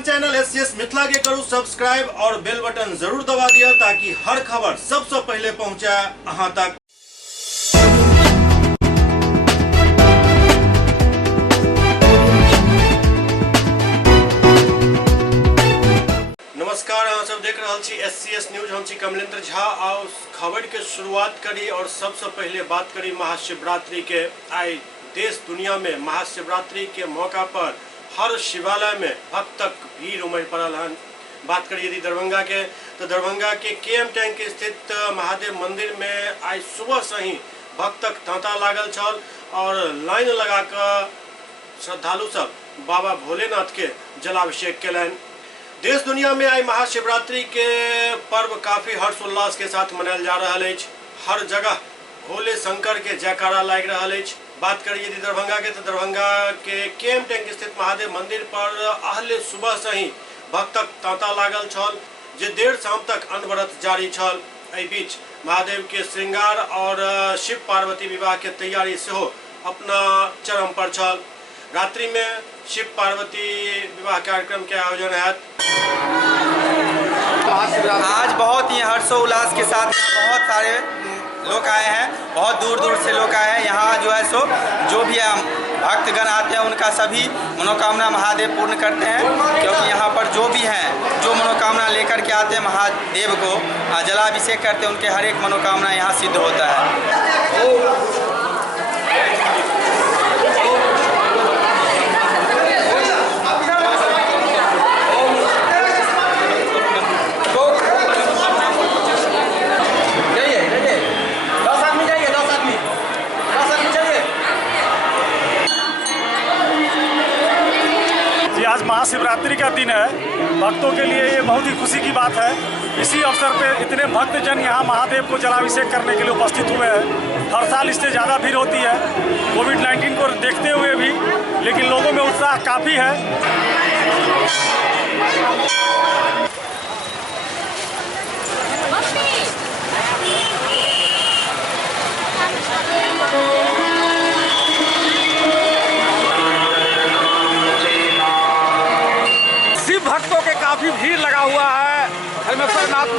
अपन channel SCS Mithila के करू subscribe और बेल बटन जरूर दबा दिया ताकि हर खबर सबसे पहले पहुंचे अहां तक। नमस्कार, अहाँ सब देख रहा छी एससीएस न्यूज। हम छी कमलेंद्र झा। और खबर के शुरुआत करी और सबसे पहले बात करी महाशिवरात्रि के। आई देश दुनिया में महाशिवरात्रि के मौका पर हर शिवालय में भक्तक भीड़ उमड़ पड़ल हन। बात करिए यदि दरभंगा के, तो दरभंगा के केएम टैंक स्थित महादेव मंदिर में आज सुबह से ही भक्तक तांता लागल छल और लाइन लगा कर श्रद्धालु सब बाबा भोलेनाथ के जलाभिषेक केलन। देश दुनिया में आई महाशिवरात्रि के पर्व काफी हर्षोल्लास के साथ मनायल जा रहा है। हर जगह भोले शंकर के जयकारा लाग रहा है। बात करिए यदि दरभंगा के, तो दरभंगा के केएम टैंक स्थित महादेव मंदिर पर अहले सुबह से ही भक्तक तांता लागल छल, जे देर शाम तक अनवरत जारी छल। एहि बीच महादेव के श्रृंगार और शिव पार्वती विवाह के तैयारी सेहो अपना चरम पर छल। रात्रि में शिव पार्वती विवाह कार्यक्रम के आयोजन है। आज बहुत ही हर्षोल्लास के साथ बहुत सारे लोग आए हैं, बहुत दूर दूर से लोग आए हैं। यहाँ जो है सो जो भी भक्तगण आते हैं उनका सभी मनोकामना महादेव पूर्ण करते हैं, क्योंकि यहाँ पर जो भी हैं जो मनोकामना लेकर के आते हैं महादेव को जलाभिषेक करते हैं, उनके हर एक मनोकामना यहाँ सिद्ध होता है। आज महाशिवरात्रि का दिन है। भक्तों के लिए ये बहुत ही खुशी की बात है। इसी अवसर पे इतने भक्तजन यहाँ महादेव को जलाभिषेक करने के लिए उपस्थित हुए हैं। हर साल इससे ज़्यादा भीड़ होती है कोविड-19 को देखते हुए भी, लेकिन लोगों में उत्साह काफ़ी है। भक्तों के काफी भीड़ लगा हुआ है धर्मेश्वरनाथ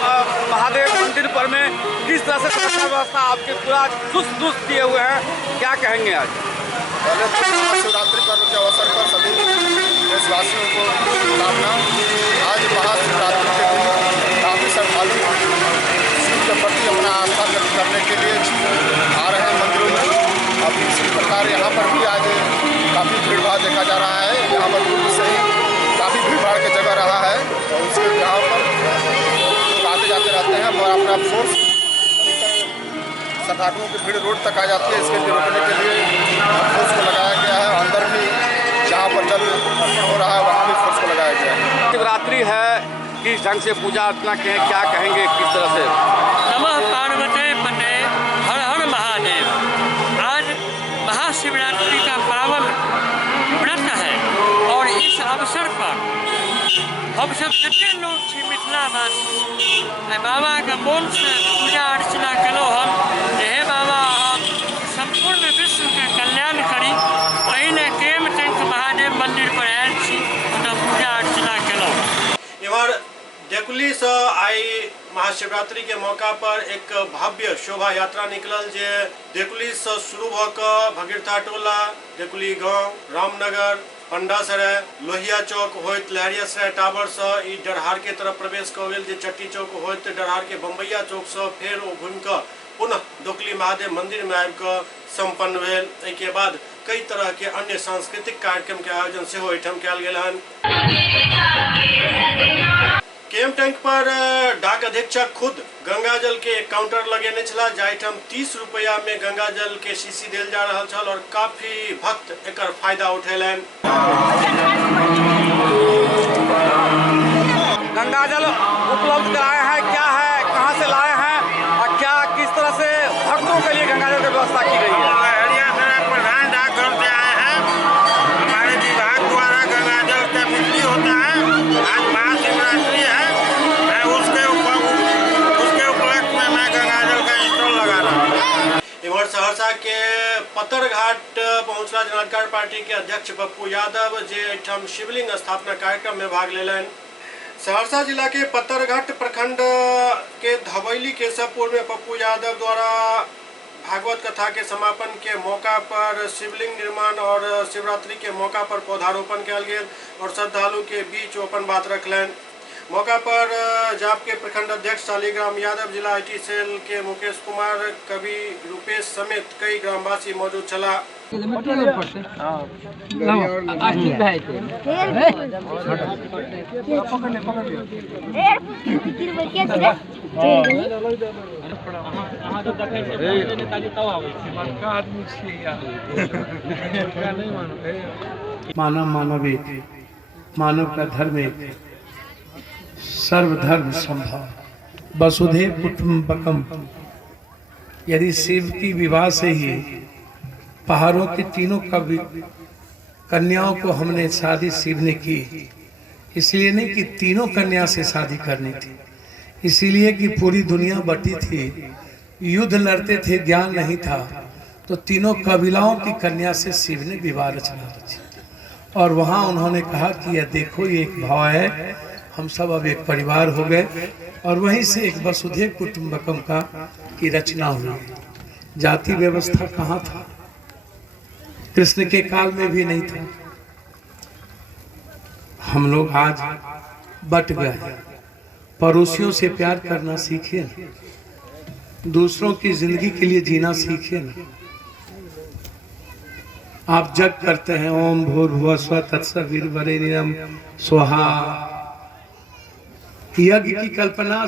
महादेव मंदिर पर में। किस तरह से सुरक्षा व्यवस्था आपके पूरा चुस्त दुरुस्त किए हुए हैं, क्या कहेंगे आज? पहले तो महाशिवरात्रि पर्व के अवसर पर सभी देशवासियों को शुभकामना। आज महाशिवरात्रि के दिन काफ़ी श्रद्धालु शिव के प्रति अपना आस्था व्यक्त करने के लिए आ रहे हैं मंदिरों में। अब इसी प्रकार यहाँ पर भी आज काफ़ी भीड़ भाड़ देखा जा रहा है। यहाँ पर पूर्व से ही काफ़ी भीड़ भाड़ की जगह रहा है और उसके यहाँ पर लोग आते जाते रहते हैं। और अपना अफसोस श्रद्धालुओं की भीड़ रोड तक आ जाती है, इसके लिए रोकने के लिए फोर्स को लगाया गया है। अंदर भी जहाँ पर जल अर्पण हो रहा है वहाँ भी फोर्स को लगाया गया है। शिवरात्रि है, किस ढंग से पूजा अर्चना के क्या कहेंगे, किस तरह से? नमः पार्वती पते, हर हर महादेव। आज महाशिवरात्रि का पावन व्रत है और इस अवसर पर हम सब जितने लोग छी मिथिलावासी बाबा के मन से पूजा अर्चना कलो हम। हे बाबा हम संपूर्ण विश्व के कल्याण करी। पहले केएम टैंक महादेव मंदिर पर आयल छी, तो पूजा अर्चना कलो। इमहर देकुली से आई महाशिवरात्रि के मौका पर एक भव्य शोभा यात्रा निकलल, जे देकुली से शुरू होकर भगीरथा टोला, देकुली गांव, रामनगर, पंडासराय, लोहिया चौक होइत लहरियासराय टावर से ई डरहार के तरफ प्रवेश कर गेल, जे चट्टी चौक होइत डरहार के बम्बैया चौक से फेर ओ घूम कर पुनः डोकली महादेव मंदिर में आबि कर संपन्न भेल। एहिके बाद कई तरह के अन्य सांस्कृतिक कार्यक्रम के आयोजन सेहो एहिठाम कयल गेल हन। केएम टैंक पर डाक अधीक्षक खुद गंगाजल के काउंटर लगेने छला, जाहिठाम 30 रुपया में गंगाजल के शीशी देल जा रहा छल और काफी भक्त एकर फायदा उठेलन। गंगाजल उपलब्ध कराए हैं, क्या है, कहाँ से लाए हैं और क्या किस तरह से भक्तों के लिए गंगाजल की व्यवस्था की गई है? प्रधान डाकघर से आए हैं। हमारे विभाग द्वारा गंगाजल का बिक्री होता है। आज महाशिवरात्रि है, उसके उपलक्ष्य में मैं गंगाजल का स्टॉल लगा रहा हूँ। इमहर सहरसा के पतरघाट पहुंचला जनाधिकार पार्टी के अध्यक्ष पप्पू यादव जे एठाम शिवलिंग स्थापना कार्यक्रम में भाग लेलन। सहरसा जिला के पतरघाट प्रखंड के धवैली केशवपुर में पप्पू यादव द्वारा भागवत कथा के समापन के मौका पर शिवलिंग निर्माण और शिवरात्रि के मौका पर पौधारोपण किया गया और श्रद्धालु के बीच ओपन बात रखलन। मौका पर जाप के प्रखंड अध्यक्ष शालिग्राम यादव, जिला IT सेल के मुकेश कुमार, कवि रूपेश समेत कई ग्रामवासी मौजूद छला। मानव मानवी, मानव का धर्म एक, सर्वधर्म संभव, वसुधैव कुटुंबकम। यदि शिव की विवाह से ही पहाड़ों की तीनों कन्याओं को हमने शादी शिव ने की, इसलिए नहीं कि तीनों कन्या से शादी करनी थी, इसीलिए कि पूरी दुनिया बटी थी, युद्ध लड़ते थे, ज्ञान नहीं था, तो तीनों कबीलाओं की कन्या से शिव ने विवाह रचना रची। और वहाँ उन्होंने कहा कि यह देखो ये एक भाव है, हम सब अब एक परिवार हो गए, और वहीं से एक वसुधैव कुटुंबकम की रचना हुई। जाति व्यवस्था कहाँ था? कृष्ण के काल में भी नहीं था। हम लोग आज बट गए, पड़ोसियों से प्यार करना सीखे, दूसरों की जिंदगी के लिए जीना सीखे ना। आप जग करते हैं ओम भूर्भुवः स्वः तत्सवितुर्वरेण्यं स्वाहा। यज्ञ की कल्पना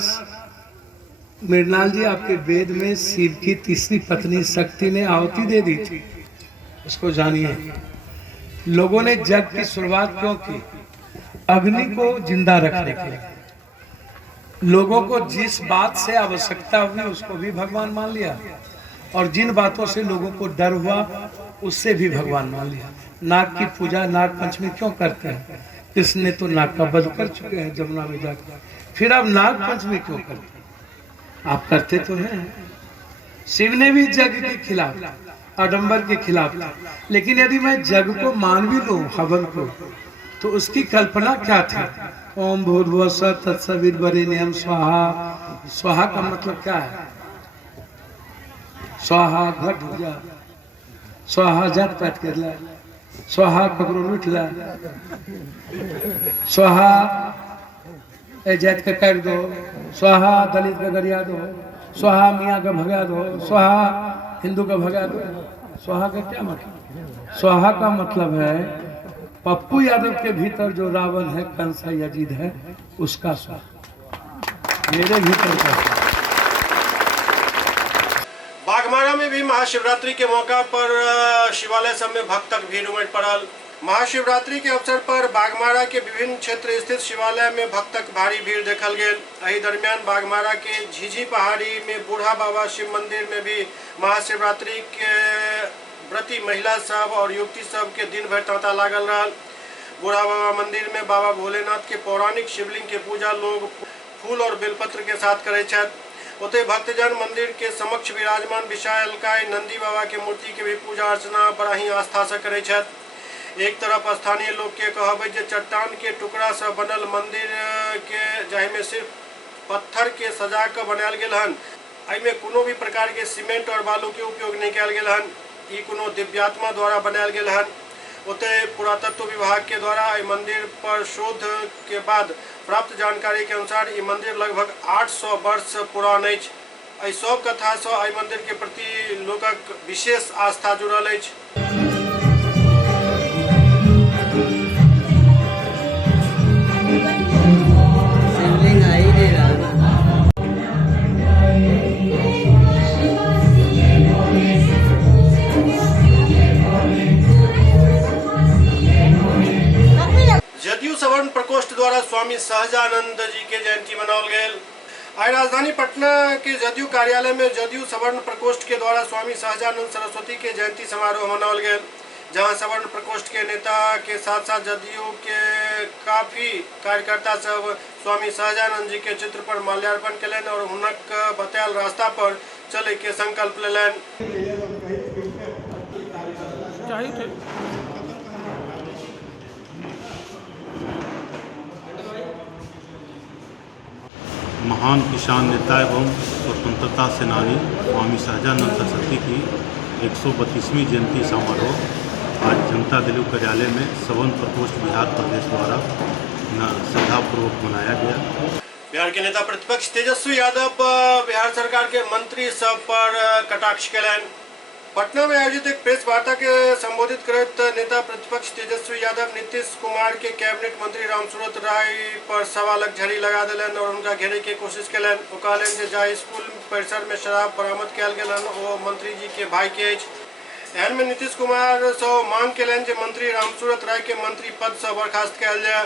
मृणाल जी आपके वेद में शिव की तीसरी पत्नी शक्ति ने आहुति दे दी थी, उसको जानिए। लोगों ने जग की शुरुआत क्यों की? अग्नि को जिंदा रखने के लिए। लोगों को जिस बात से आवश्यकता हुई उसको भी भगवान मान लिया, और जिन बातों से लोगों को डर हुआ उससे भी भगवान मान लिया। नाग की पूजा नाग पंचमी क्यों करते हैं? कृष्ण ने तो नाग का वध कर चुके हैं जमुना में जाकर, फिर अब नाग पंचमी क्यों करते? आप करते तो हैं। शिव ने भी जग के खिलाफ, आडंबर के खिलाफ था, लेकिन यदि मैं जग को मान भी लूं, हवन को, तो उसकी कल्पना क्या थी? ओम भूर्भुवः स्वः तत्सवितुर्वरेण्यं स्वाहा। स्वाहा का मतलब क्या है? स्वाहा घट जा, स्वाहा जात पात कर ला, स्वाहा ककरो लूट ला, स्वाहा ए जात का कर दो, स्वाहा दलित का गरिया दो, स्वाहा मियाँ का भगा दो, स्वाहा हिंदू का भगा दो। स्वाहा का क्या मतलब? स्वाहा का मतलब है पप्पू यादव के भीतर जो रावण है, कंस है, यजीद है, उसका स्वाहा मेरे भीतर का। बाघमारा में भी महाशिवरात्रि के मौका पर शिवालय सब में भक्तक भीड़ उमड़ पड़ल। महाशिवरात्रि के अवसर पर बाघमारा के विभिन्न क्षेत्र स्थित शिवालय में भक्तक भारी भीड़ देखल गेल। एही दरमियान बाघमारा के झीझी पहाड़ी में बूढ़ा बाबा शिव मंदिर में भी महाशिवरात्रि के व्रती महिला सब और युवती सब के दिन भर तांता लागल रहल। बूढ़ा बाबा मंदिर में बाबा भोलेनाथ के पौराणिक शिवलिंग के पूजा लोग फूल और बेलपत्र के साथ करे छथि। ओते भक्तजन मंदिर के समक्ष विराजमान विशालकाय नंदी बाबा के मूर्ति के भी पूजा अर्चना बड़ा ही आस्था से करे छथि। एक तरफ स्थानीय लोग के कहबे जे चट्टान के टुकड़ा से बनल मंदिर के जाहि में सिर्फ पत्थर के सजा के बनायल गेल हन, एहिमे कोनो भी प्रकार के सीमेंट और बालू के उपयोग नहीं कयल गेल हन। ई कोनो दिव्यात्मा द्वारा बनायल गेल हन। ओते पुरातत्व विभाग के द्वारा ई मंदिर पर शोध के बाद प्राप्त जानकारी के अनुसार ई मंदिर लगभग 800 वर्ष पुरान अछि। एहि सब कथा से एहि मंदिर के प्रति लोकक विशेष आस्था जुड़ल अछि। जदयू सवर्ण प्रकोष्ठ द्वारा स्वामी सहजानंद जी के जयंती मनाओल गेल। आज राजधानी पटना के जदयू कार्यालय में जदयू सवर्ण प्रकोष्ठ के द्वारा स्वामी सहजानंद सरस्वती के जयंती समारोह मनाओल गेल, जहां सवर्ण प्रकोष्ठ के नेता के साथ साथ जदयू के काफी कार्यकर्ता सब स्वामी सहजानंद जी के चित्र पर माल्यार्पण कलन और हुनक बतायल रास्ता पर चले के संकल्प लेलन। चाहिए थे। महान किसान नेता एवं स्वतंत्रता सेनानी स्वामी सहजानंद सरस्वती की 132वीं जयंती समारोह आज जनता दल कार्यालय में सवन प्रकोष्ठ बिहार प्रदेश द्वारा श्रद्धापूर्वक मनाया गया। बिहार के नेता प्रतिपक्ष तेजस्वी यादव बिहार सरकार के मंत्री सब पर कटाक्ष कयलनि। पटना में आयोजित एक प्रेस वार्ता के संबोधित करत नेता प्रतिपक्ष तेजस्वी यादव नीतीश कुमार के कैबिनेट मंत्री रामसूरत राय पर सवालक झड़ी लगा दिलन और उनका घेरे के कोशिश कयलनि। ओ कहलनि जे जाहि स्कूल परिसर में शराब बरामद कयल गेलन ओ मंत्री जी के भाई के अछि। एहन में नीतीश कुमार से मांग कयलनि जे मंत्री रामसूरत राय के मंत्री पद से बर्खास्त कयल जाय।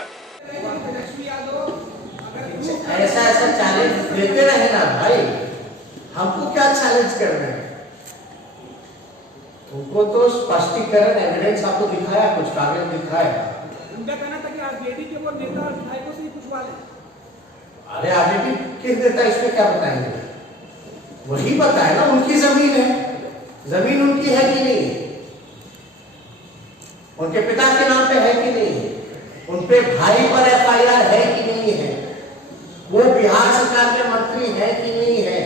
ऐसा चैलेंज देते रहे ना भाई, हमको क्या चैलेंज कर रहे हैं? उनको तो स्पष्टीकरण एविडेंस आपको दिखाया, कुछ कागज दिखाया। उनका कहना था कि आरजेडी के वो नेता विधायकों से ही पूछवा ले। अरे आरजेडी किस नेता इसमें क्या बताएंगे? वही बताए ना, उनकी जमीन है, जमीन उनकी है कि नहीं, उनके पिता के नाम पे है कि नहीं, उनपे भाई पर एफआईआर है कि नहीं है, वो बिहार सरकार के मंत्री है कि नहीं है,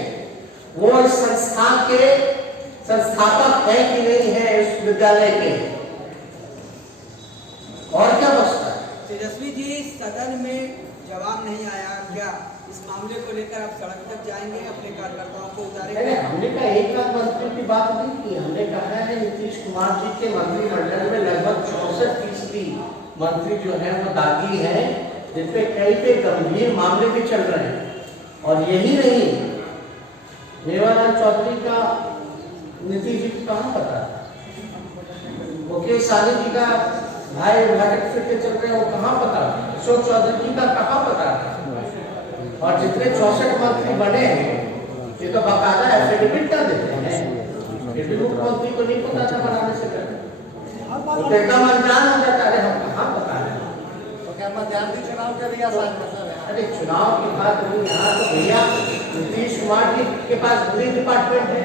वो इस संस्थान के संस्थापक है कि नहीं है इस विद्यालय के, और क्या बचता है? तेजस्वी जी, सदन में जवाब नहीं आया, क्या इस मामले को लेकर आप सड़क तक जाएंगे, अपने कार्यकर्ताओं को उतारेंगे? हमने कहा एक लाख मंत्रियों की बात नहीं की, हमने कहा है नीतीश कुमार जी के मंत्रिमंडल में लगभग 64% मंत्री जो है वो दागी है, जिसपे कई गंभीर मामले भी चल रहे हैं। और यही नहीं, मेवालाल चौधरी का नीतीश जी को कहाँ पता, मुकेश सहनी जी का भाई नाटक फिर चल रहे हैं, वो कहाँ पता, अशोक चौधरी जी का कहाँ पता। और जितने 64 मंत्री बने हैं ये तो बाकायदा एफिडेविट कर देते हैं, मुख्यमंत्री को नहीं पता था बनाने से पहले, तो एकदम अनजान हो जाता है, हम कहाँ पता है। तो क्या मध्यान्ह चुनाव कर दिया? अरे चुनाव की बात नहीं, यहाँ तो भैया नीतीश कुमार जी के पास पूरी डिपार्टमेंट है,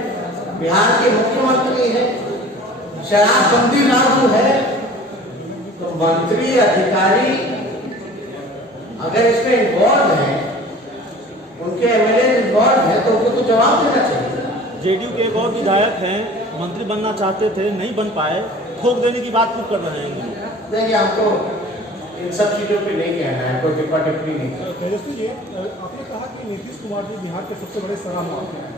बिहार के मुख्यमंत्री है, शराबबंदी लागू है, तो मंत्री अधिकारी अगर इसमें इन्वॉल्व है, उनके एमएलए इन्वॉल्व है, तो उनको तो जवाब देना चाहिए। जेडीयू के एक और विधायक हैं, मंत्री बनना चाहते थे, नहीं बन पाए, ठोक देने की बात क्यों कर रहे हैं? देखिए, हमको इन सब चीजों पे नहीं कहना है, कोई टिप्पणी नहीं। तेजस्वी जी, आपने कहा कि नीतीश कुमार जी बिहार के सबसे बड़े सलाहकार हैं।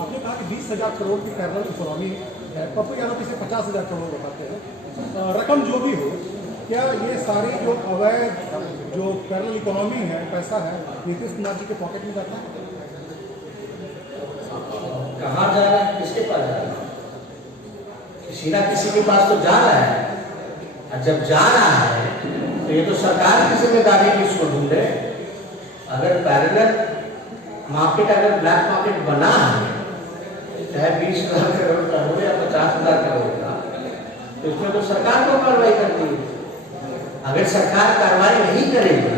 आपने कहा कि 20,000 करोड़ की पैरेलल इकोनॉमी है, पप्पू यादव इसे 50,000 करोड़ बताते हैं। रकम जो भी हो, क्या ये सारी जो अवैध जो पैरेलल इकोनॉमी है, पैसा है, नीतीश कुमार जी के पॉकेट में जाता है? कहाँ जा रहा है, किसके पास जा रहा है? किसी ना किसी के पास तो जा रहा है, और जब जा रहा है तो ये तो सरकार की जिम्मेदारी की इसको ढूंढे। अगर पैरेलल मार्केट, अगर ब्लैक मार्केट बना है, चाहे 20,000 करोड़ का हो या 50,000 करोड़ का, तो इसमें तो सरकार को कार्रवाई करनी है। अगर सरकार कार्रवाई नहीं करेगी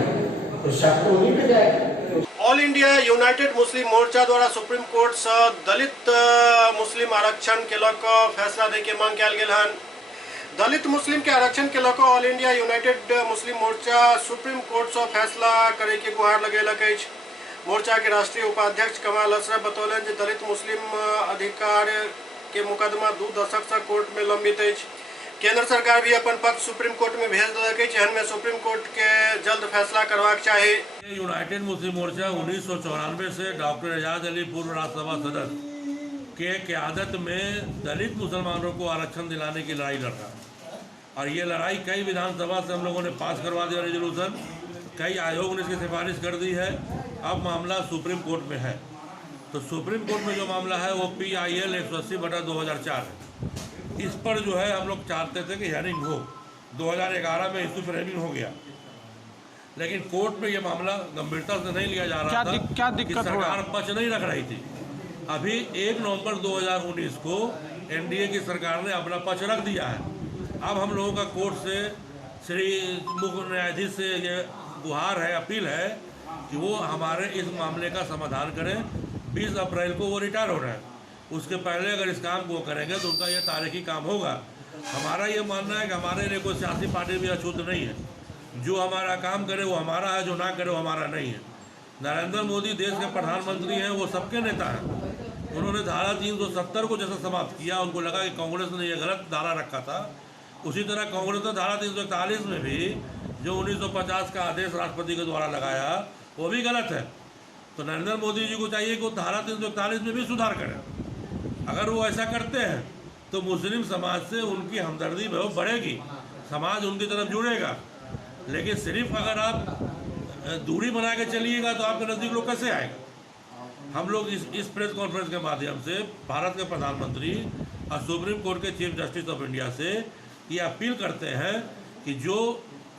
तो शक तो उन्हीं पे जाएगा। ऑल इंडिया यूनाइटेड मुस्लिम मोर्चा द्वारा सुप्रीम कोर्ट से दलित मुस्लिम आरक्षण के लऽ कऽ फैसला दे के मांग कयल गेल हन। दलित मुस्लिम के आरक्षण के लऽ कऽ ऑल इंडिया यूनाइटेड मुस्लिम मोर्चा सुप्रीम कोर्ट से फैसला करे के गुहार लगेलक अछि। मोर्चा के राष्ट्रीय उपाध्यक्ष कमाल अशरफ बतौलन जे दलित मुस्लिम अधिकार के मुकदमा 2 दशक से कोर्ट में लंबित अछि। केंद्र सरकार भी अपन पक्ष सुप्रीम कोर्ट में भेज देलक अछि, एहन में सुप्रीम कोर्ट के जल्द फैसला करवाक चाही। यूनाइटेड मुस्लिम मोर्चा 1994 से डॉक्टर एजाज अली पूर्व राज्यसभा सदस्य के क़यादत में दलित मुसलमानों को आरक्षण दिलाने की लड़ाई लड़ रहा है, और ये लड़ाई कई विधानसभा से हम लोगों ने पास करवा दिया रेजोल्यूशन, कई आयोग ने इसकी सिफारिश कर दी है। अब मामला सुप्रीम कोर्ट में है, तो सुप्रीम कोर्ट में जो मामला है वो PIL 180/2004 है। इस पर जो है हम लोग चाहते थे कि हियरिंग हो, 2011 में इस पर हियरिंग हो गया, लेकिन कोर्ट में ये मामला गंभीरता से नहीं लिया जा रहा था। क्या दिक्कत सरकार पक्ष नहीं रख रही थी। अभी 1 नवंबर 2019 को NDA की सरकार ने अपना पक्ष रख दिया है। अब हम लोगों का कोर्ट से श्री मुख्य न्यायाधीश से ये गुहार है, अपील है कि वो हमारे इस मामले का समाधान करें। 20 अप्रैल को वो रिटायर हो रहे हैं, उसके पहले अगर इस काम को करेंगे तो उनका यह तारीखी काम होगा। हमारा ये मानना है कि हमारे लिए कोई सियासी पार्टी भी अछूत नहीं है। जो हमारा काम करे वो हमारा है, जो ना करे वो हमारा नहीं है। नरेंद्र मोदी देश के प्रधानमंत्री हैं, वो सबके नेता हैं। उन्होंने धारा 370 को जैसा समाप्त किया, उनको लगा कि कांग्रेस ने ये गलत धारा रखा था, उसी तरह कांग्रेस ने धारा 341 में भी जो 1950 का आदेश राष्ट्रपति के द्वारा लगाया वो भी गलत है। तो नरेंद्र मोदी जी को चाहिए कि वो धारा 341 में भी सुधार करें। अगर वो ऐसा करते हैं तो मुस्लिम समाज से उनकी हमदर्दी में वो बढ़ेगी, समाज उनकी तरफ जुड़ेगा। लेकिन सिर्फ अगर आप दूरी बना के चलिएगा तो आपके नज़दीक लोग कैसे आएगा। हम लोग इस प्रेस कॉन्फ्रेंस के माध्यम से भारत के प्रधानमंत्री और सुप्रीम कोर्ट के चीफ जस्टिस ऑफ इंडिया से ये अपील करते हैं कि जो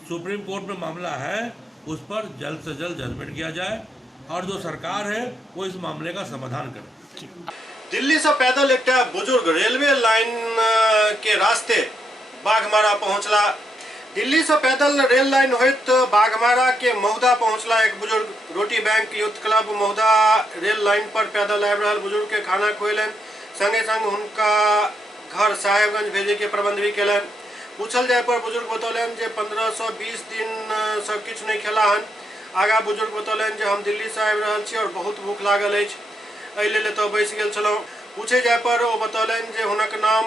सुप्रीम कोर्ट में मामला है उस पर जल्द से जल्द जजमेंट किया जाए और जो सरकार है वो इस मामले का समाधान करे। दिल्ली से पैदल एक बुजुर्ग रेलवे लाइन के रास्ते बाघमारा पहुंचला। दिल्ली से पैदल रेल लाइन होत बाघमारा के महुदा पहुंचला एक बुजुर्ग। Roti bank youth club Mahuda rail line पर पैदल आबि रहल बुजुर्ग के खाना खुएलन, संगे संग उनका घर साहेबगंज भेजे के प्रबंध भी कैलन। पूछल जाए पर बुजुर्ग बतौलन जे 1520 दिन से किछु नहीं खेला हन। आगा बुजुर्ग बतौलन जे हम दिल्ली से आबि रहल छी और बहुत भूख लागल अछि, एहि लेल एतऽ बैस गेल छलहुँ। पूछे जाए पर ओ बतौलन जे हुनक नाम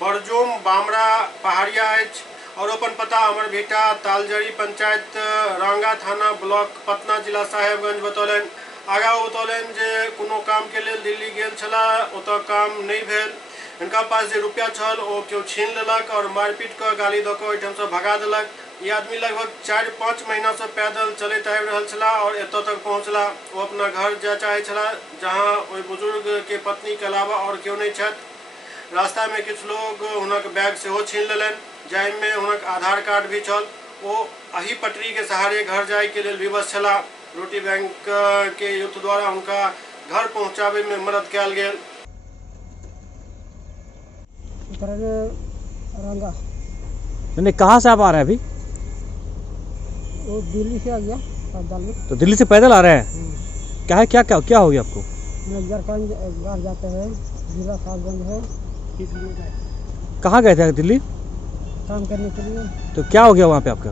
बरजोम बामरा पहाड़िया अछि और अपन पता अमरभीटा तालजड़ी पंचायत रांगा थाना ब्लॉक पटना जिला साहेबगंज बतौलन। आगा ओ बतौलन जे कोनो काम के लेल दिल्ली गेल छला, ओतऽ काम नहीं भेल। इनका पास जे रुपया छल ओ केओ छीन लेलक और मारपीट कर गाली दऽ कऽ ओहिठाम से भगा देलक। ये आदमी लगभग 4-5 महीना से पैदल चलैत आबि रहल छला और एतऽ तक पहुँचला। वो अपना घर जाय चाहे छला जहाँ ओहि बुजुर्ग के पत्नी के अलावा और केओ नहीं छथि। रास्ता में किछु लोग हुनक बैग सेहो छीन लेलनि, जाहिमे हुनक आधार कार्ड भी छल। वो अही पटरी के सहारे घर जाय के लेल विवश छला। रोटी बैंक के यूथ द्वारा उनका घर पहुँचाबे में मदद कयल गेल। रंगा नहीं, कहाँ से आप आ रहे हैं अभी? वो दिल्ली से आ गया पैदल में। तो दिल्ली से पैदल आ रहे हैं? क्या है, क्या हो गया आपको? झारखंड बाहर जाते हैं, जिला साहबगंज है। कहाँ गए थे दिल्ली? काम करने के लिए। तो क्या हो गया वहाँ पे आपका?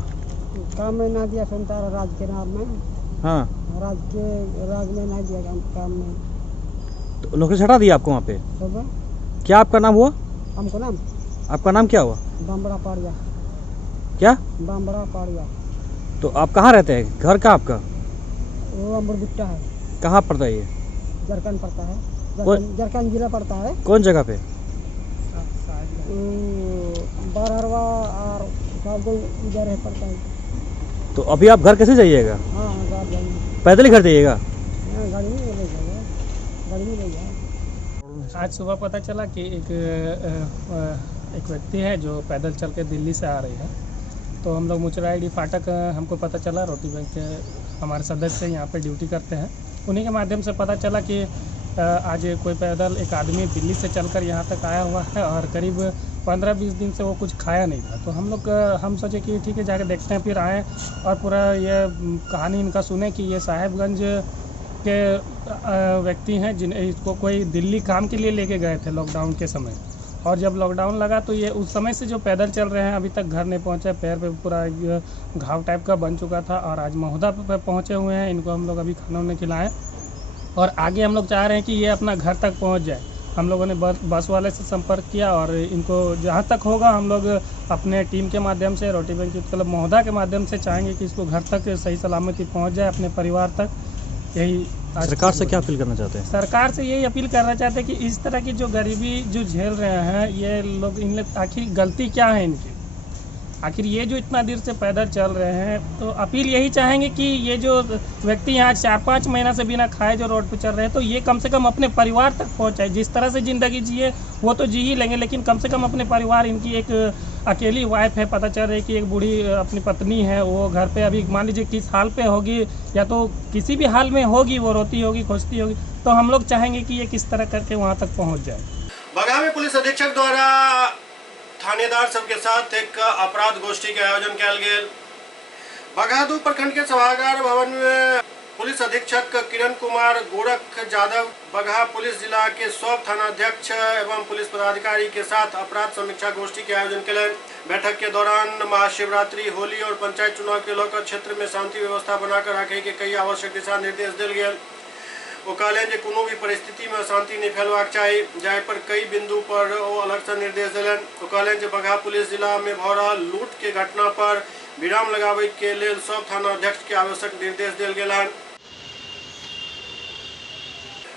काम में ना दिया सुनता राज के नाम में। हाँ, राज में ना दिया काम में। तो नौकरी हटा दिया आपको वहाँ पे? सुबह। क्या आपका नाम हुआ? हमको नाम? आपका नाम क्या हुआ? बामड़ा पाड़िया। क्या? बामड़ा पाड़िया। तो आप कहाँ रहते हैं? घर कहाँ आपका? वो अमरबिट्टा है। कहाँ पड़ता है ये? झारखंड पड़ता है, झारखंड जिला पड़ता है। कौन जगह पे? बारहवा और इधर है पड़ता है। तो अभी आप घर कैसे जाइएगा? हाँ, घर जाएंगे। पैदल ही घर जाइएगा? गाड़ी में ले जाएगा, गाड़ी में ले जाएगा। आज सुबह पता चला कि एक व्यक्ति है जो पैदल चल के दिल्ली से आ रही है। तो हम लोग मुचराईडी फाटक हमको पता चला, रोटी बैंक के हमारे सदस्य यहाँ पे ड्यूटी करते हैं, उन्हीं के माध्यम से पता चला कि आज कोई पैदल एक आदमी दिल्ली से चलकर यहाँ तक आया हुआ है और करीब 15-20 दिन से वो कुछ खाया नहीं था। तो हम सोचे कि ठीक है जाके देखते हैं। फिर आए और पूरा ये कहानी इनका सुने कि ये साहेबगंज के व्यक्ति हैं जिन इसको कोई दिल्ली काम के लिए लेके गए थे लॉकडाउन के समय। और जब लॉकडाउन लगा तो ये उस समय से जो पैदल चल रहे हैं, अभी तक घर नहीं पहुँचे, पैर पे पूरा घाव टाइप का बन चुका था और आज महुदा पे पहुँचे हुए हैं। इनको हम लोग अभी खाना उन्हें खिलाएँ और आगे हम लोग चाह रहे हैं कि ये अपना घर तक पहुँच जाए। हम लोगों ने बस वाले से संपर्क किया और इनको जहाँ तक होगा हम लोग अपने टीम के माध्यम से, रोटी बैंक यूथ क्लब महुदा के माध्यम से चाहेंगे कि इसको घर तक सही सलामती पहुँच जाए, अपने परिवार तक। यही सरकार से क्या अपील करना चाहते हैं? सरकार से यही अपील करना चाहते हैं कि इस तरह की जो गरीबी जो झेल रहे हैं ये लोग, इन लोग आखिर गलती क्या है इनकी? आखिर ये जो इतना देर से पैदल चल रहे हैं, तो अपील यही चाहेंगे कि ये जो व्यक्ति यहाँ 4-5 महीना से बिना खाए जो रोड पे चल रहे हैं, तो ये कम से कम अपने परिवार तक पहुँचाए। जिस तरह से ज़िंदगी जिए वो तो जी ही लेंगे, लेकिन कम से कम अपने परिवार, इनकी एक अकेली वाइफ है, पता चल रहा है कि एक बूढ़ी अपनी पत्नी है, वो घर पे अभी मान लीजिए किस हाल पे होगी, या तो किसी भी हाल में होगी, वो रोती होगी, खोजती होगी। तो हम लोग चाहेंगे कि ये किस तरह करके वहाँ तक पहुँच जाए। बगहा में पुलिस अधीक्षक द्वारा थानेदार सबके साथ एक अपराध गोष्ठी के आयोजन किया गेल। बगहा 2 प्रखंड के सभागार भवन में पुलिस अधीक्षक किरण कुमार गोरख यादव बगहा पुलिस जिला के सब थानाध्यक्ष एवं पुलिस पदाधिकारी के साथ अपराध समीक्षा गोष्ठी के आयोजन के बैठक के दौरान महाशिवरात्रि, होली और पंचायत चुनाव के लेकर क्षेत्र में शांति व्यवस्था बनाकर रखे के कई आवश्यक दिशा निर्देश दिल गए। वो कहलें जे कोनो भी परिस्थिति में अशांति नहीं फैलवाक चाहिए, जाय पर कई बिंदु पर वो अलग से निर्देश दिलन। वो कहलें जे बगहा पुलिस जिला में भ रहल लूट के घटना पर विराम लगावे के लेल सब थाना अध्यक्ष के आवश्यक निर्देश दिल गेलन।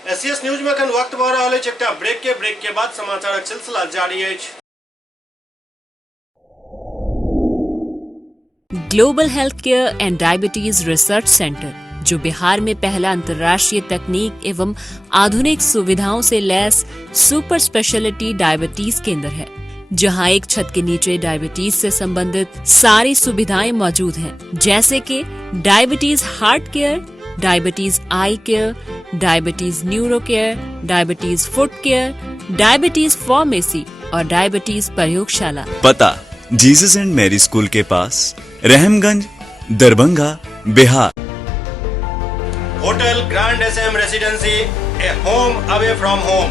एससीएस न्यूज में अखन वक्त भ रहल अछि एकटा ब्रेक के बाद समाचारक सिलसिला जारी अछि। Global health care and diabetes research centre, जो बिहार में पहला अंतर्राष्ट्रीय तकनीक एवं आधुनिक सुविधाओं से लैस सुपर स्पेशलिटी डायबिटीज केंद्र है, जहां एक छत के नीचे डायबिटीज से संबंधित सारी सुविधाएं मौजूद हैं, जैसे कि diabetes heart care, diabetes eye care, diabetes neuro care, diabetes foot care, diabetes pharmacy और डायबिटीज प्रयोगशाला। पता जीसस एंड मैरी स्कूल के पास, Rahamganj, Darbhanga, Bihar. Hotel grand SM residency, a home away from home.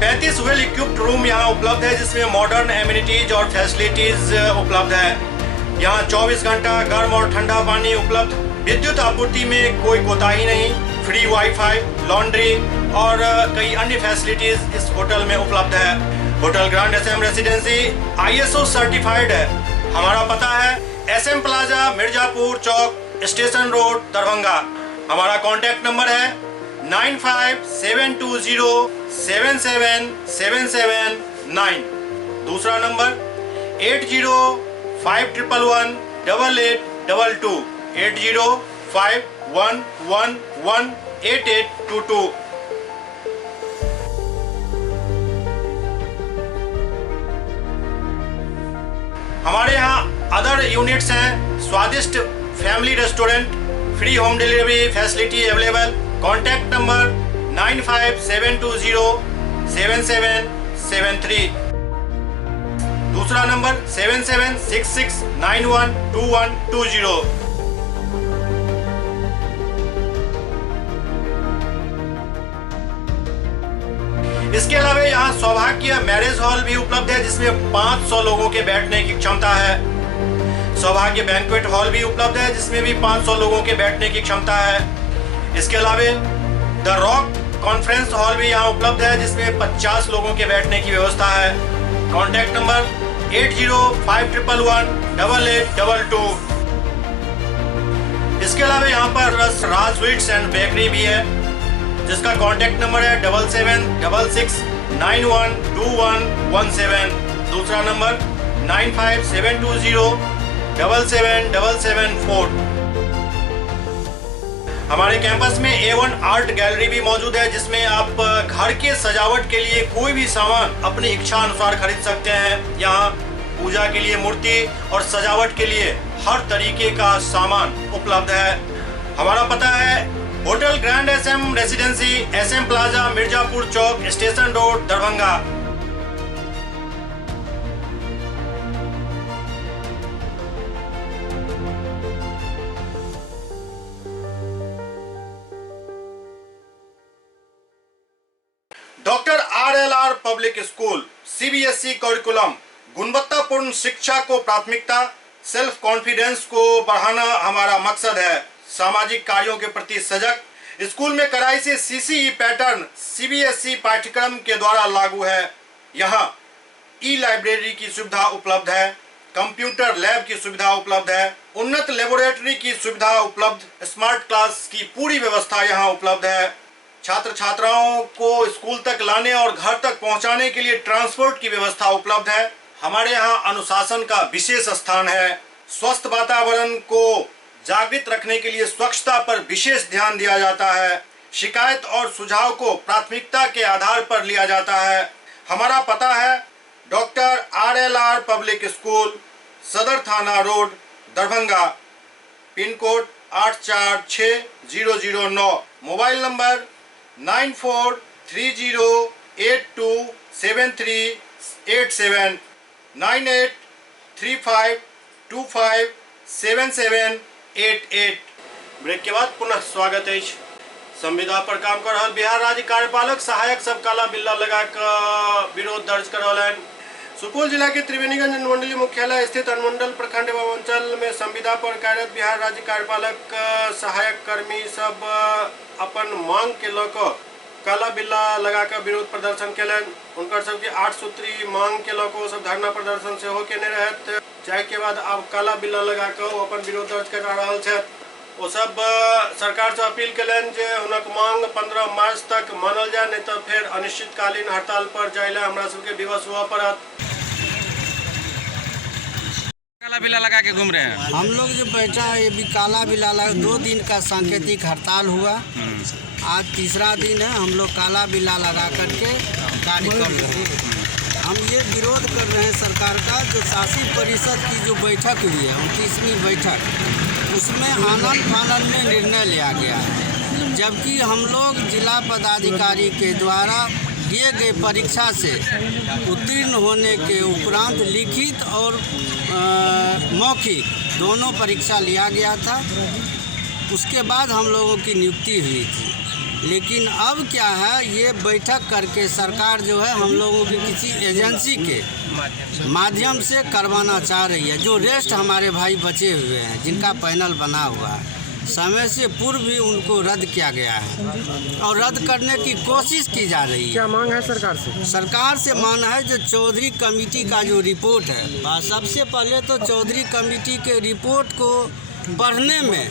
35 well equipped room यहाँ उपलब्ध है, जिसमें modern amenities और फैसिलिटीज उपलब्ध है। यहाँ 24 घंटा गर्म और ठंडा पानी उपलब्ध। विद्युत आपूर्ति में कोई कोताही नहीं। फ्री वाईफाई, लॉन्ड्री और कई अन्य फैसिलिटीज इस होटल में उपलब्ध है। Hotel grand SM residency ISO certified है। हमारा पता है SM plaza, Mirzapur Chowk, station road, Darbhanga. हमारा कॉन्टैक्ट नंबर है 9572077779। दूसरा नंबर 8051118822, 8051118822। हमारे यहाँ अदर यूनिट्स हैं। स्वादिष्ट family restaurant, free home delivery facility available. Contact number 9572077773। दूसरा नंबर 7766912120। इसके अलावा यहाँ सौभाग्य मैरिज हॉल भी उपलब्ध है, जिसमें 500 लोगों के बैठने की क्षमता है। सौभाग्य बैंक्वेट हॉल भी उपलब्ध है, जिसमें भी 500 लोगों के बैठने की क्षमता है। इसके अलावा द रॉक कॉन्फ्रेंस हॉल भी यहाँ उपलब्ध है, जिसमें 50 लोगों के बैठने की व्यवस्था है। Contact number 8051118822। इसके अलावा यहाँ पर राज स्वीट्स एंड बेकरी भी है, जिसका कॉन्टैक्ट नंबर है 7766912117। दूसरा नंबर 9572077774। हमारे कैंपस में A1 आर्ट गैलरी भी मौजूद है, जिसमें आप घर के सजावट के लिए कोई भी सामान अपनी इच्छा अनुसार खरीद सकते हैं। यहाँ पूजा के लिए मूर्ति और सजावट के लिए हर तरीके का सामान उपलब्ध है। हमारा पता है hotel grand SM residency, SM plaza, Mirzapur Chowk, station road, Darbhanga. Doctor RLR public school, CBSE curriculum, गुणवत्तापूर्ण शिक्षा को प्राथमिकता, सेल्फ कॉन्फिडेंस को बढ़ाना हमारा मकसद है। सामाजिक कार्यों के प्रति सजग। स्कूल में कड़ाई से CCE पैटर्न CBSE पाठ्यक्रम के द्वारा लागू है। यहाँ ई-लाइब्रेरी की सुविधा उपलब्ध है, कंप्यूटर लैब की सुविधा उपलब्ध है, उन्नत लेबोरेटरी की सुविधा उपलब्ध, स्मार्ट क्लास की पूरी व्यवस्था यहाँ उपलब्ध है। छात्र छात्राओं को स्कूल तक लाने और घर तक पहुँचाने के लिए ट्रांसपोर्ट की व्यवस्था उपलब्ध है। हमारे यहाँ अनुशासन का विशेष स्थान है। स्वस्थ वातावरण को जागृत रखने के लिए स्वच्छता पर विशेष ध्यान दिया जाता है। शिकायत और सुझाव को प्राथमिकता के आधार पर लिया जाता है। हमारा पता है doctor RLR public school, Sadar Thana road, Darbhanga. Pin code 846009। Mobile number 9430827387, 9835257788। Break के बाद पुनः स्वागत है। संविदा पर काम कर रहा बिहार राज्य कार्यपालक सहायक सब काला बिल्ला लगा कर विरोध दर्ज करौलन। सुपौल जिला के त्रिवेणीगंज अनुमंडलीय मुख्यालय स्थित अनुमंडल प्रखंड एवं अंचल में संविदा पर कार्यरत बिहार राज्य कार्यपालक सहायक कर्मी सब अपन मांग के लकर काला बिल्ला लगाकर विरोध प्रदर्शन कलन। उनकर सबके 8 सूत्री मांग के लकर सब धरना प्रदर्शन से हो केने रहत, जाय के बाद अब काला बिल्ला लगाकर अपन विरोध दर्ज करा रहल छथि। वो सब सरकार से अपील कलन जे उनक मांग 15 मार्च तक मानल जाए, नहीं तो फिर अनिश्चितकालीन हड़ताल पर जाइला हमरा सबके विवश हुआ पड़त। काला बिल्ला लगा के घूम रहे हैं हम लोग जो बैठा है ये भी काला बिल्ला लगा। 2 दिन का सांकेतिक हड़ताल हुआ, आज तीसरा दिन है। हम लोग काला बिल्ला लगा करके कार्य कर रहे हैं। हम ये विरोध कर रहे हैं सरकार का, जो शासी परिषद की जो बैठक हुई है 29वीं बैठक, उसमें आनन फानन में निर्णय लिया गया है, जबकि हम लोग जिला पदाधिकारी के द्वारा दिए गए परीक्षा से उत्तीर्ण होने के उपरांत लिखित और मौखिक दोनों परीक्षा लिया गया था। उसके बाद हम लोगों की नियुक्ति हुई थी। लेकिन अब क्या है, ये बैठक करके सरकार जो है हम लोगों की किसी एजेंसी के माध्यम से करवाना चाह रही है। जो रेस्ट हमारे भाई बचे हुए हैं, जिनका पैनल बना हुआ है, समय से पूर्व भी उनको रद्द किया गया है और रद्द करने की कोशिश की जा रही है। क्या मांग है सरकार से? सरकार से मांग है जो चौधरी कमेटी का जो रिपोर्ट है, सबसे पहले तो चौधरी कमेटी के रिपोर्ट को पढ़ने में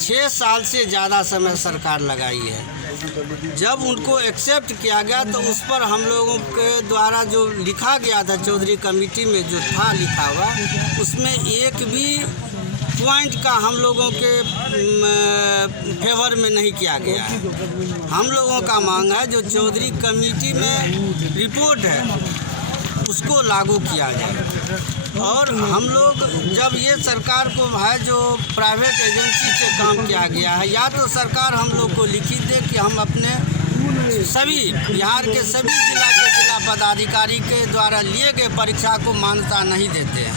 6 साल से ज़्यादा समय सरकार लगाई है। जब उनको एक्सेप्ट किया गया तो उस पर हम लोगों के द्वारा जो लिखा गया था चौधरी कमेटी में जो था लिखा हुआ, उसमें एक भी पॉइंट का हम लोगों के फेवर में नहीं किया गया है। हम लोगों का मांग है जो चौधरी कमेटी में रिपोर्ट है उसको लागू किया जाए। और हम लोग जब ये सरकार को है जो प्राइवेट एजेंसी से काम किया गया है, या तो सरकार हम लोग को लिखित दे कि हम अपने सभी बिहार के सभी जिला पदाधिकारी के द्वारा लिए गए परीक्षा को मान्यता नहीं देते हैं।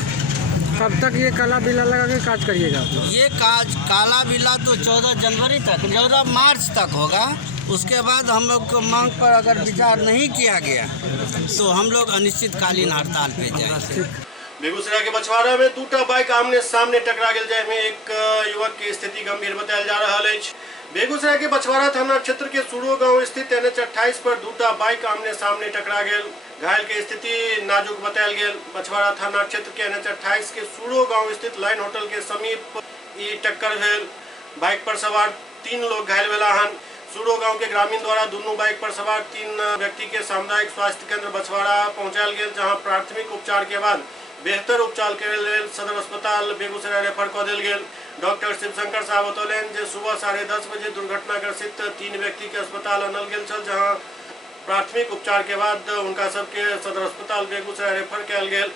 कब तक ये काला बिल्ला लगा के काज करिएगा? ये काला बिल्ला तो 14 जनवरी तक, 14 मार्च तक होगा। उसके बाद हम लोग को मांग पर अगर विचार नहीं किया गया तो हम लोग अनिश्चितकालीन हड़ताल पे जाएंगे। बेगूसराय के बछवाड़ा में 2टा बाइक आमने सामने टकरा गेल, जाहिमे एक युवक की स्थिति गंभीर बतायल जा रहा है। बेगूसराय के बछवाड़ा थाना क्षेत्र के सुरो गांव स्थित NH 28 पर 2टा बाइक आमने सामने टकरा गेल। घायल के स्थिति नाजुक बतायल गेल। बछवाड़ा थाना क्षेत्र के NH 28 के सुरो गांव स्थित लाइन होटल के समीप ई टक्कर भेल। बाइक पर सवार 3 लोग घायल भेला हन। सुरो गांव के ग्रामीण द्वारा दोनों बाइक पर सवार 3 व्यक्ति के सामुदायिक स्वास्थ्य केंद्र बछवाड़ा पहुंचायल गेल, जहां प्राथमिक उपचार के बाद बेहतर उपचार के लिए सदर अस्पताल बेगूसराय रेफर कर दिल गेल। डॉक्टर शिवशंकर साहब बतौलन जे सुबह 10:30 बजे दुर्घटनाग्रस्त 3 व्यक्ति के अस्पताल आनल गेल छल, जहां प्राथमिक उपचार के बाद उनका सबके सदर अस्पताल बेगूसराय रेफर किया गेल।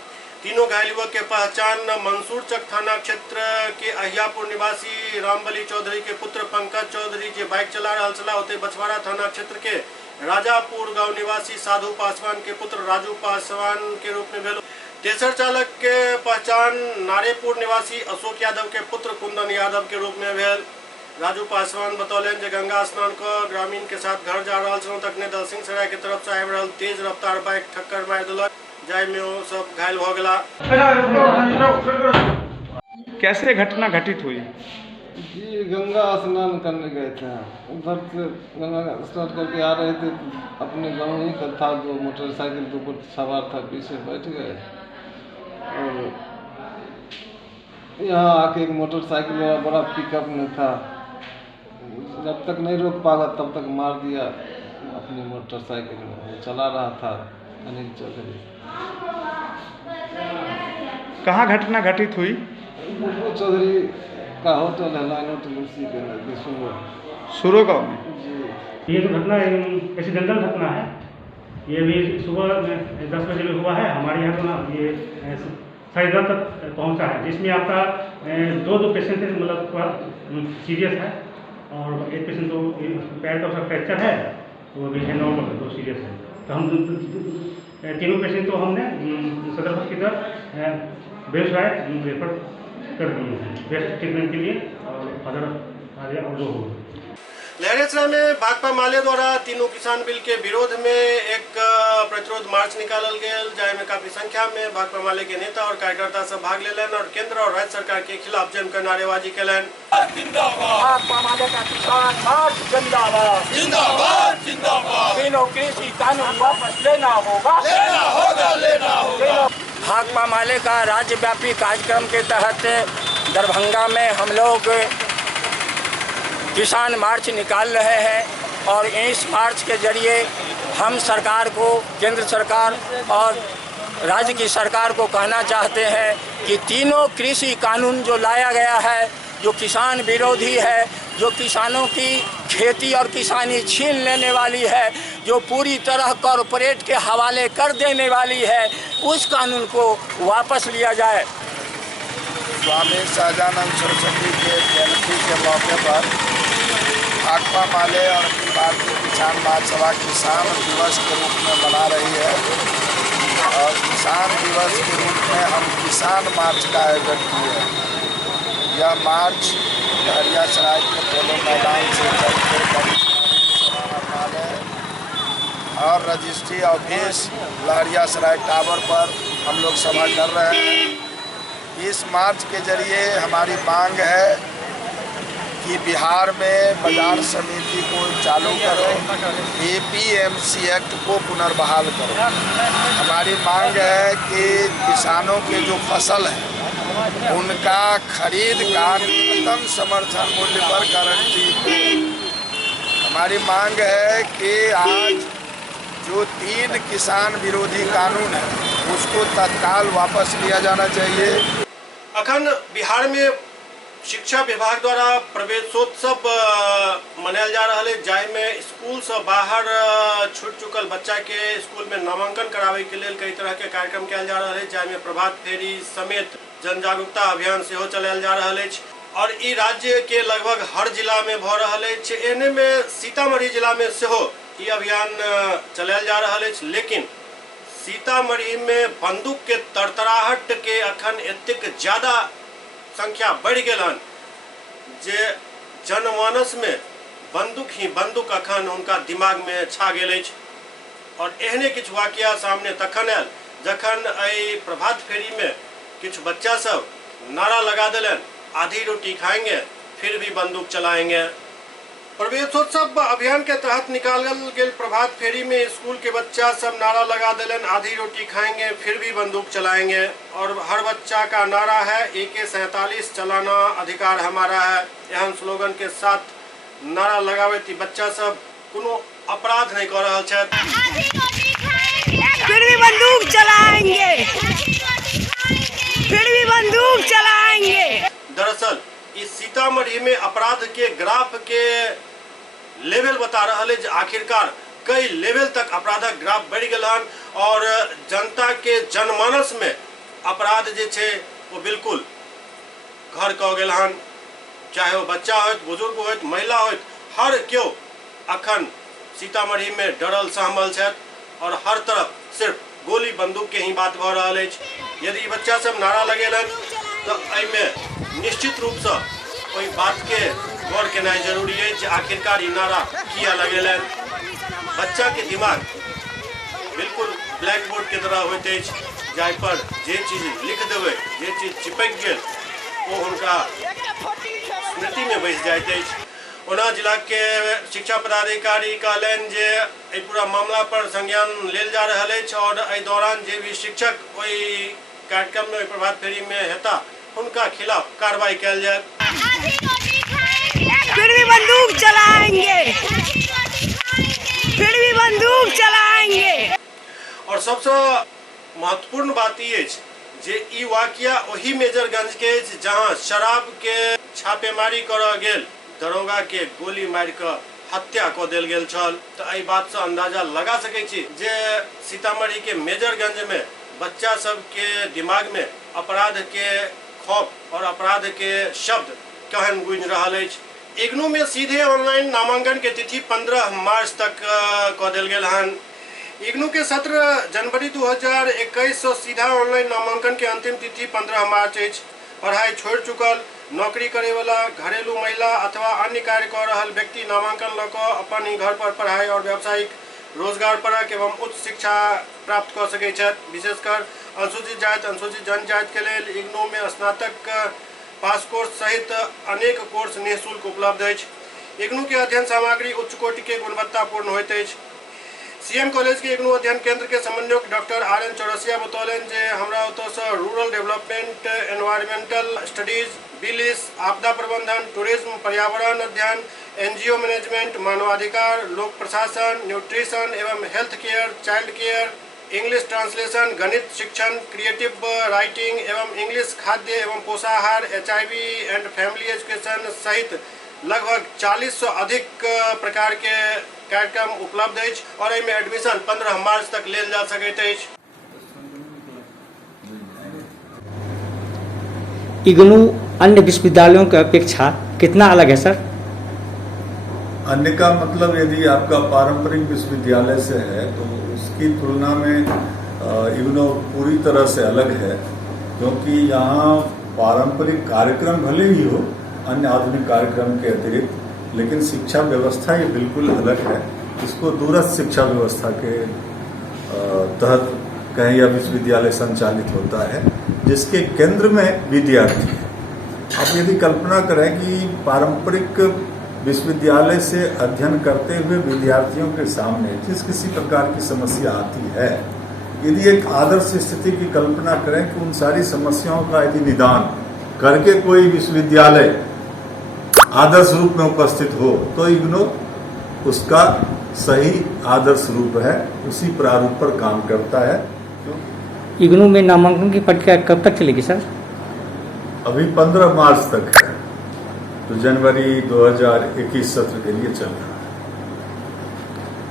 तीनों घायल युवक के पहचान मंसूरचक थाना क्षेत्र के अहियापुर निवासी रामबली चौधरी के पुत्र पंकज चौधरी जे बाइक चला रहा छला, होते बछवाड़ा थाना क्षेत्र के राजापुर गांव निवासी साधु पासवान के पुत्र राजू पासवान के रूप में भेल। तेसर चालक के पहचान नारेपुर निवासी अशोक यादव के पुत्र कुंदन यादव के रूप में भेल। राजू पासवान बतौलन जे गंगा स्नान कर ग्रामीण के साथ घर जा रहा छल, तखने दलसिंह सराय के तरफ से आबि रहल तेज रफ्तार बाइक ठक्कर मारि देलक, जाहिमे ओ सब घायल भ गेला। कैसे घटना घटित हुई? जी गंगा स्नान करने गए थे, उधर से गंगा स्नान करके आ रहे थे। अपने गाँव ही का था, जो मोटरसाइकिल के ऊपर सवार था, पीछे बैठ गए और यहाँ आके एक मोटरसाइकिल वाला बड़ा पिकअप में था, जब तक नहीं रोक पाया तब तक मार दिया अपनी मोटरसाइकिल में। वो चला रहा था अनिल चौधरी। कहाँ घटना घटित हुई? चौधरी का होटल है लाइन होटल, उसी के नजदीक सुरो गाँव में। ये जो घटना एक्सीडेंटल घटना है, ये भी सुबह 10 बजे में हुआ है। हमारे यहाँ तो ना ये 10:30 तक पहुँचा है, जिसमें आपका दो पेशेंट है, मतलब थोड़ा सीरियस है, और एक पेशेंट तो पैर का उसका फ्रैक्चर है, तो वो भी है नॉर्मल, तो सीरियस है। तो हम तीनों पेशेंट तो हमने सदर हॉस्पिटल बेगूसराय रेफर कर दिए हैं बेस्ट ट्रीटमेंट के लिए, और अदर अवरोध हुए। लहरियासराय में भाकपा माले द्वारा तीनों किसान बिल के विरोध में एक प्रतिरोध मार्च निकालल गया, जाय में काफी संख्या में भाकपा माले के नेता और कार्यकर्ता सब भाग लेलन और केंद्र और राज्य सरकार के खिलाफ जमकर नारेबाजी कैलन। भाकपा माले का किसान मार्च जिंदाबाद जिंदाबाद जिंदाबाद। तीनों कृषि कानून वापस लेना होगा लेना होगा लेना होगा। भाकपा माले का राज्यव्यापी कार्यक्रम के तहत दरभंगा में हम लोग किसान मार्च निकाल रहे हैं और इस मार्च के जरिए हम सरकार को, केंद्र सरकार और राज्य की सरकार को कहना चाहते हैं कि तीनों कृषि कानून जो लाया गया है, जो किसान विरोधी है, जो किसानों की खेती और किसानी छीन लेने वाली है, जो पूरी तरह कॉरपोरेट के हवाले कर देने वाली है, उस कानून को वापस लिया जाए। स्वामी सहजानंद सरस्वती के जयंती के मौके पर भाकपा माले और अखिल भारतीय किसान महासभा किसान दिवस के रूप में मना रही है और किसान दिवस के रूप में हम किसान मार्च का आयोजन किए। यह मार्च लहरियासराय के पोलो मैदान से चलकर और रजिस्ट्री ऑफिस लहरियासराय टावर पर हम लोग सभा कर रहे हैं। इस मार्च के जरिए हमारी मांग है कि बिहार में बाजार समिति को चालू करो, APMC एक्ट को पुनर्बहाल करो। हमारी मांग है कि किसानों के जो फसल है उनका खरीद का न्यूनतम समर्थन मूल्य पर गारंटी हो। हमारी मांग है कि आज जो 3 किसान विरोधी कानून है उसको तत्काल वापस लिया जाना चाहिए। अखन बिहार में शिक्षा विभाग द्वारा प्रवेशोत्सव मनायल जा रहा है, जाय में स्कूल से बाहर छूट चुकल बच्चा के स्कूल में नामांकन करावे के लिए कई तरह के कार्यक्रम किया जा रहा है, जाय में प्रभात फेरी समेत जन जागरूकता अभियान से चलायल जा रहा है और ई राज्य के लगभग हर जिला में भ रहा है। एने में सीतामढ़ी जिला में सेहो ई अभियान चलायल जा रहा है, लेकिन सीतामढ़ी में बंदूक के तरतराहट के अखन एतेक ज्यादा संख्या बढ़ गए जे जनमानस में बंदूक ही बंदूक अखन उनका दिमाग में छा गए और एहने किछु वाकया सामने तखन आयल जखन एहि प्रभात फेरी में किछु बच्चा सब नारा लगा दिलन, आधी रोटी खाएंगे फिर भी बंदूक चलाएंगे। प्रवेशोत्सव अभियान के तहत निकालल गेल प्रभात फेरी में स्कूल के बच्चा सब नारा लगा दिलन, आधी रोटी खाएंगे फिर भी बंदूक चलाएंगे और हर बच्चा का नारा है AK-47 चलाना अधिकार हमारा है। एहन स्लोगन के साथ नारा लगावे थी बच्चा सब कोनो अपराध नहीं कर रहा है, फिर भी बंदूक चलाएंगे फिर भी बंदूक चलाएंगे। दरअसल इस सीतामढ़ी में अपराध के ग्राफ के लेवल बता रहा है, आखिरकार कई लेवल तक अपराधक ग्राफ बढ़ गया और जनता के जनमानस में अपराध जे छे वो बिल्कुल घर कह गया, चाहे वो बच्चा हो, बुजुर्ग हो, महिला हो, हर क्यों अखन सीतामढ़ी में डरल सहमल है और हर तरफ सिर्फ गोली बंदूक के ही बात भ रहा है। यदि बच्चा सब नारा लगेलन तो में निश्चित रूप से कोई बात के गौर करना जरूरी है कि आखिरकार नारा किया लगे। बच्चा के दिमाग बिल्कुल ब्लैक बोर्ड के तरह होते जाय पर जे चीज लिख देवे, जे चीज चिपक गए वो उनका स्मृति में बैस जाते। ओना जिला के शिक्षा पदाधिकारी कहलन जे एहि पूरा मामला पर संज्ञान लेल जा रहा है और एहि दौरान जे भी शिक्षक ओहि कार्यक्रम में प्रभात फेरी में हेता उनका खिलाफ कार्रवाई कल जाए। फिर भी बंदूक चलाएंगे फिर भी बंदूक चलाएंगे। और सबसे महत्वपूर्ण बात ये जे ई वाकया वही मेजरगंज के जहां शराब के छापेमारी कर गेल दरोगा के गोली मार के हत्या को देल गेल छल। तो एहि बात से अंदाजा लगा सके छी जे सीतामढ़ी के मेजरगंज में बच्चा सब के दिमाग में अपराध के खौफ और अपराध के शब्द कहन गूंज रहा है। इग्नू में सीधे ऑनलाइन नामांकन के तिथि 15 मार्च तक कह देल गेल हन। इग्नू के सत्र जनवरी 2021 से सीधा ऑनलाइन नामांकन के अंतिम तिथि 15 मार्च है। पढ़ाई छोड़ चुकल नौकरी करे वाला घरेलू महिला अथवा अन्य कार्य कर रहा व्यक्ति नामांकन लऽ कऽ अपन ही घर पर पढ़ाई और व्यावसायिक रोजगार परक एवं उच्च शिक्षा प्राप्त कर सकै छथि। विशेषकर अनुसूचित जाति अनुसूचित जनजाति के लेल इग्नू में स्नातक पास कोर्स सहित अनेक कोर्स निःशुल्क उपलब्ध अछि। इग्नू के अध्ययन सामग्री उच्च कोटि के गुणवत्तापूर्ण होइत अछि। सीएम कॉलेज के इग्नू अध्ययन केंद्र के समन्वयक डॉक्टर RN चौरसिया बतौलन जे हमरा ओतऽ रूरल डेवलपमेंट, एनवायरमेंटल स्टडीज, बिलिस, आपदा प्रबंधन, टूरिज्म, पर्यावरण अध्ययन, NGO मैनेजमेंट, मानवाधिकार, लोक प्रशासन, न्यूट्रिशन एवं health care, child care, English translation, गणित शिक्षण, क्रिएटिव राइटिंग एवं इंग्लिश खाद्य एवं पोषाहार, HIV एंड फैमिली एजुकेशन सहित लगभग 40 से अधिक प्रकार के कार्यक्रम उपलब्ध अछि और एहिमे एडमिशन 15 मार्च तक लेल जा सकैत अछि। इग्नू अन्य विश्वविद्यालयों की अपेक्षा कितना अलग है सर? अन्य का मतलब यदि आपका पारंपरिक विश्वविद्यालय से है तो उसकी तुलना में इग्नू पूरी तरह से अलग है, क्योंकि यहाँ पारंपरिक कार्यक्रम भले ही हो अन्य आधुनिक कार्यक्रम के अतिरिक्त, लेकिन शिक्षा व्यवस्था ये बिल्कुल अलग है। इसको दूरस्थ शिक्षा व्यवस्था के तहत कहीं या विश्वविद्यालय संचालित होता है, जिसके केंद्र में विद्यार्थी है। आप यदि कल्पना करें कि पारंपरिक विश्वविद्यालय से अध्ययन करते हुए विद्यार्थियों के सामने जिस किसी प्रकार की समस्या आती है, यदि एक आदर्श स्थिति की कल्पना करें कि उन सारी समस्याओं का यदि निदान करके कोई विश्वविद्यालय आदर्श रूप में उपस्थित हो तो इग्नू उसका सही आदर्श रूप है, उसी प्रारूप पर काम करता है। इग्नू में नामांकन की प्रक्रिया कब तक चलेगी सर? अभी 15 मार्च तक है, तो जनवरी 2021 सत्र के लिए चल रहा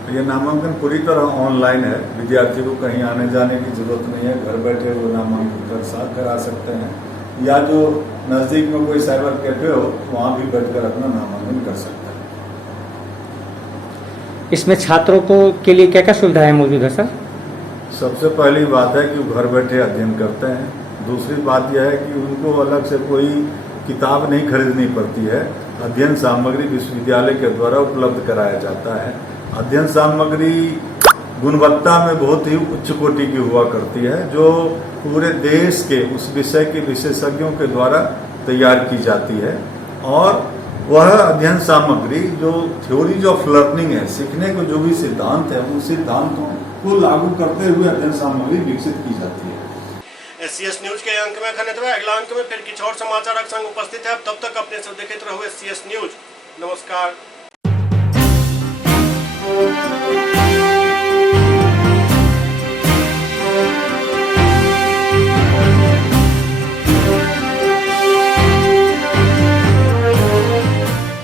है। ये नामांकन पूरी तरह ऑनलाइन है, विद्यार्थी को कहीं आने जाने की जरूरत नहीं है, घर बैठे वो नामांकन करा सकते हैं, या जो नज़दीक में कोई साइबर कैफे हो वहाँ भी बैठकर अपना नामांकन कर सकता है। इसमें छात्रों को के लिए क्या क्या सुविधाएं मौजूद है सर? सबसे पहली बात है कि वो घर बैठे अध्ययन करते हैं। दूसरी बात यह है कि उनको अलग से कोई किताब नहीं खरीदनी पड़ती है, अध्ययन सामग्री विश्वविद्यालय के द्वारा उपलब्ध कराया जाता है। अध्ययन सामग्री गुणवत्ता में बहुत ही उच्च कोटि की हुआ करती है, जो पूरे देश के उस विषय के विशेषज्ञों के द्वारा तैयार की जाती है, और वह अध्ययन सामग्री जो थ्योरीज ऑफ लर्निंग है, सीखने के जो भी सिद्धांत है, उन सिद्धांतों को लागू करते हुए अध्ययन सामग्री विकसित की जाती है। SCS न्यूज के अंक में खनतवा अगला अंक में फिर किछु और समाचार संग उपस्थित है। तब तक अपने सब देखते रहो SCS न्यूज। नमस्कार।